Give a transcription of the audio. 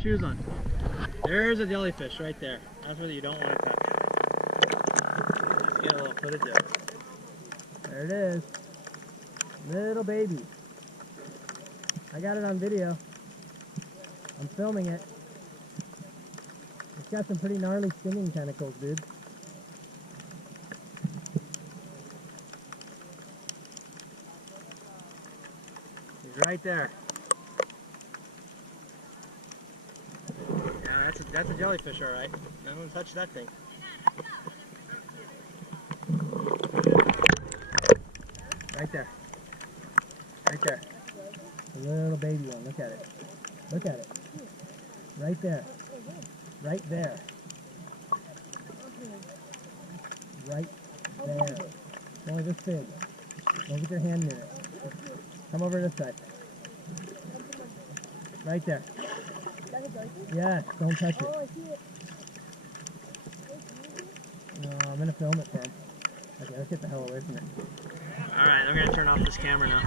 shoes on. There's a jellyfish right there. That's what you don't want to touch. Let's get a little footage there. There it is. Little baby. I got it on video. I'm filming it. It's got some pretty gnarly stinging tentacles, dude. He's right there. Yeah, that's a jellyfish, all right. No one touch that thing. Right there. Right there. A little baby one. Look at it. Look at it. Right there. Right there. Right there. It's only this big. Don't get your hand near it. Come over this side. Right there. Yes, don't touch it. No, I'm going to film it for him. Okay, let's get the hell away from it. Alright, I'm going to turn off this camera now.